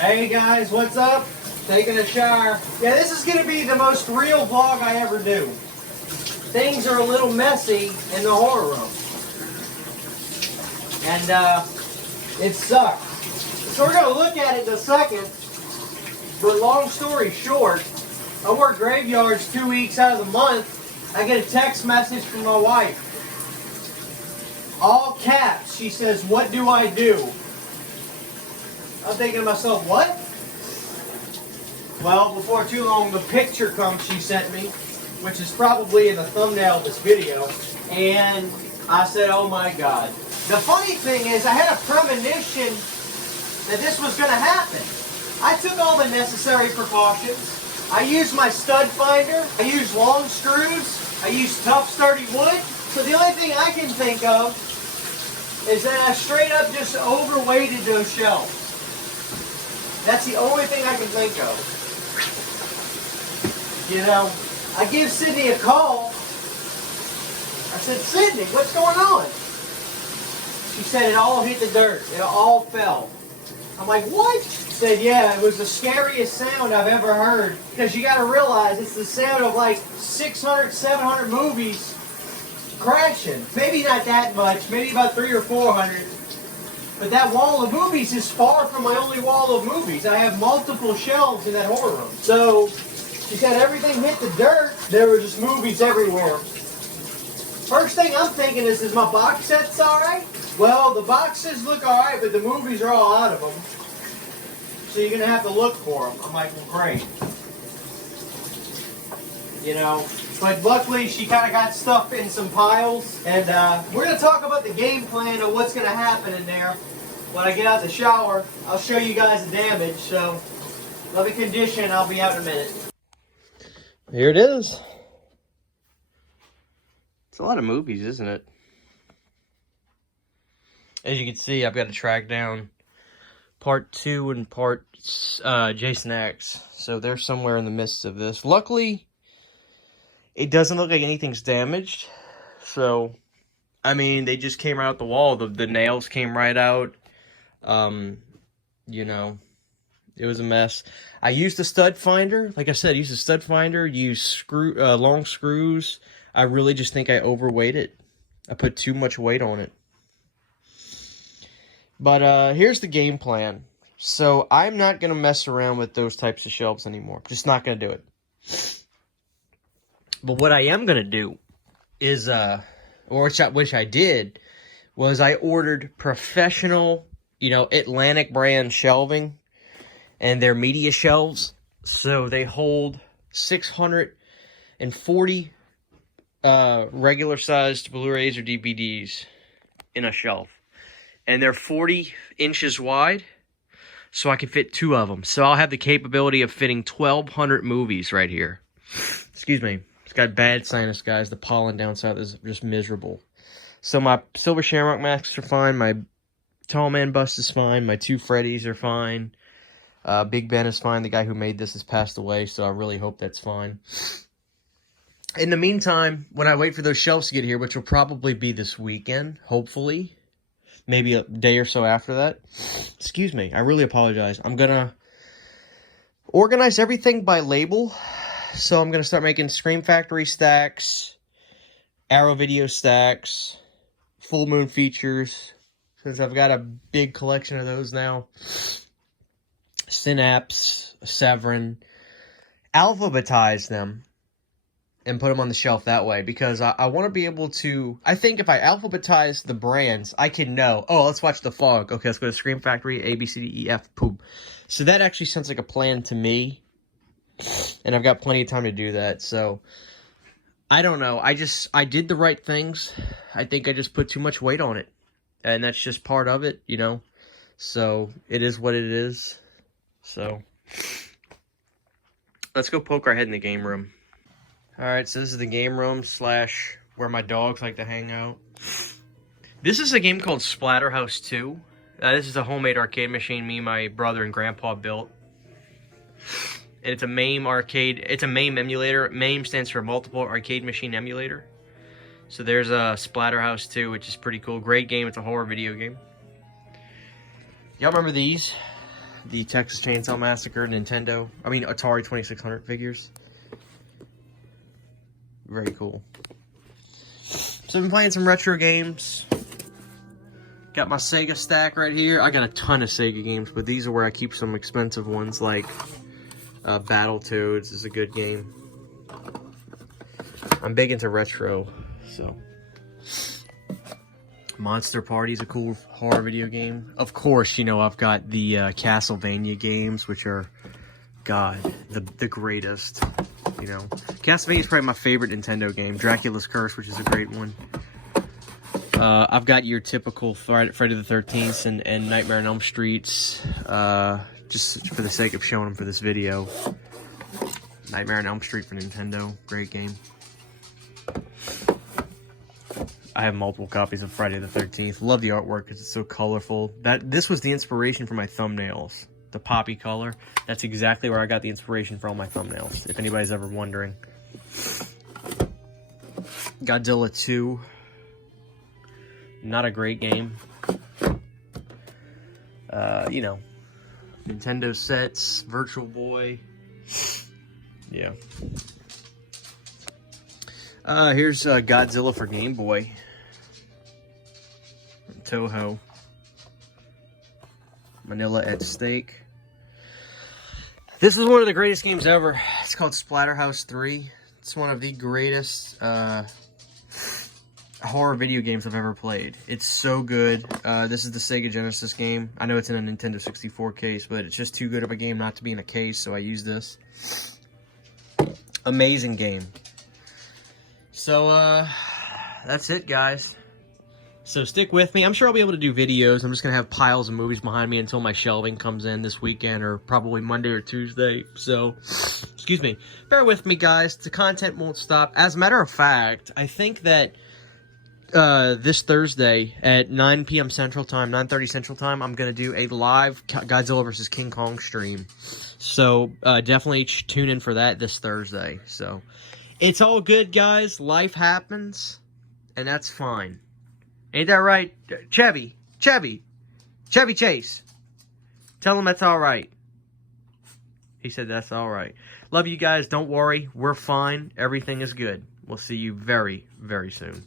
Hey guys, what's up? Taking a shower. Yeah, this is going to be the most real vlog I ever do. Things are a little messy in the horror room. And it sucks. So we're going to look at it in a second. But long story short, I work graveyards 2 weeks out of the month. I get a text message from my wife. All caps. She says, "What do I do?" I'm thinking to myself, what? Well, before too long, the picture comes she sent me, which is probably in the thumbnail of this video, and I said, oh my God. The funny thing is, I had a premonition that this was going to happen. I took all the necessary precautions. I used my stud finder, I used long screws, I used tough, sturdy wood. So the only thing I can think of is that I straight up just overweighted those shelves. That's the only thing I can think of. You know, I give Sydney a call. I said, Sydney, what's going on? She said it all hit the dirt. It all fell. I'm like, what? She said, yeah, it was the scariest sound I've ever heard. Because you got to realize it's the sound of like 600, 700 movies crashing. Maybe not that much. Maybe about 300 or 400. But that wall of movies is far from my only wall of movies. I have multiple shelves in that horror room. So, she said everything hit the dirt. There were just movies everywhere. First thing I'm thinking is my box sets alright? Well, the boxes look alright, but the movies are all out of them. So you're going to have to look for them. I'm like, well, great. You know, but luckily she kind of got stuff in some piles. And we're going to talk about the game plan of what's going to happen in there. When I get out the shower, I'll show you guys the damage. So, let me condition. I'll be out in a minute. Here it is. It's a lot of movies, isn't it? As you can see, I've got to track down part 2 and part Jason X. So they're somewhere in the midst of this. Luckily, it doesn't look like anything's damaged. So, I mean, they just came right out the wall. The nails came right out. You know, it was a mess. I used the stud finder. Like I said, I used the stud finder, used long screws. I really just think I overweight it. I put too much weight on it. But here's the game plan. So I'm not going to mess around with those types of shelves anymore. Just not going to do it. But what I am going to do is, which I did, was I ordered professional, Atlantic brand shelving, and they're media shelves. So they hold 640 regular sized Blu-rays or DVDs in a shelf. And they're 40 inches wide, so I can fit 2 of them. So I'll have the capability of fitting 1,200 movies right here. Excuse me. It's got bad sinus, guys. The pollen down south is just miserable. So my silver shamrock masks are fine. My tall man bust is fine. My 2 Freddies are fine. Big Ben is fine. The guy who made this has passed away, so I really hope that's fine. In the meantime, when I wait for those shelves to get here, which will probably be this weekend, hopefully, maybe a day or so after that. Excuse me. I really apologize. I'm going to organize everything by label. So I'm going to start making Scream Factory stacks, Arrow Video stacks, Full Moon features, since I've got a big collection of those now. Synapse, Severin. Alphabetize them and put them on the shelf that way, because I want to be able to, I think if I alphabetize the brands, I can know, oh, let's watch The Fog. Okay, let's go to Scream Factory, A, B, C, D, E, F, poop. So that actually sounds like a plan to me, and I've got plenty of time to do that. So I don't know. I did the right things. I think I just put too much weight on it, and that's just part of it, So it is what it is. So let's go poke our head in the game room. Alright, so this is the game room / where my dogs like to hang out. This is a game called Splatterhouse 2. This is a homemade arcade machine me, my brother, and grandpa built. And it's a MAME arcade. It's a MAME emulator. MAME stands for Multiple Arcade Machine Emulator. So there's a Splatterhouse 2, which is pretty cool. Great game. It's a horror video game. Y'all remember these? the Texas Chainsaw Massacre Atari 2600 figures. Very cool. So I've been playing some retro games. Got my Sega stack right here. I got a ton of Sega games, but these are where I keep some expensive ones, like Battletoads is a good game. I'm big into retro, so. Monster Party is a cool horror video game. Of course, you know, I've got the Castlevania games, which are, God, the greatest. You know, Castlevania is probably my favorite Nintendo game. Dracula's Curse, which is a great one. I've got your typical Friday the 13th and Nightmare on Elm Streets, just for the sake of showing them for this video. Nightmare on Elm Street for Nintendo, great game. I have multiple copies of Friday the 13th. Love the artwork because it's so colorful. This was the inspiration for my thumbnails. The poppy color. That's exactly where I got the inspiration for all my thumbnails, if anybody's ever wondering. Godzilla 2. Not a great game. You know, Nintendo sets, Virtual Boy. Yeah. Here's Godzilla for Game Boy. Toho. Manila at Stake. This is one of the greatest games ever. It's called Splatterhouse 3. It's one of the greatest horror video games I've ever played. It's so good. This is the Sega Genesis game. I know it's in a Nintendo 64 case, but it's just too good of a game not to be in a case, so I use this. Amazing game. So, that's it, guys. So stick with me. I'm sure I'll be able to do videos. I'm just going to have piles of movies behind me until my shelving comes in this weekend or probably Monday or Tuesday. So, excuse me. Bear with me, guys. The content won't stop. As a matter of fact, I think that this Thursday at 9 p.m. Central Time, 9:30 Central Time, I'm going to do a live Godzilla vs. King Kong stream. So, definitely tune in for that this Thursday. So, it's all good, guys. Life happens, and that's fine. Ain't that right? Chevy Chase. Tell him that's all right. He said that's all right. Love you guys. Don't worry. We're fine. Everything is good. We'll see you very, very soon.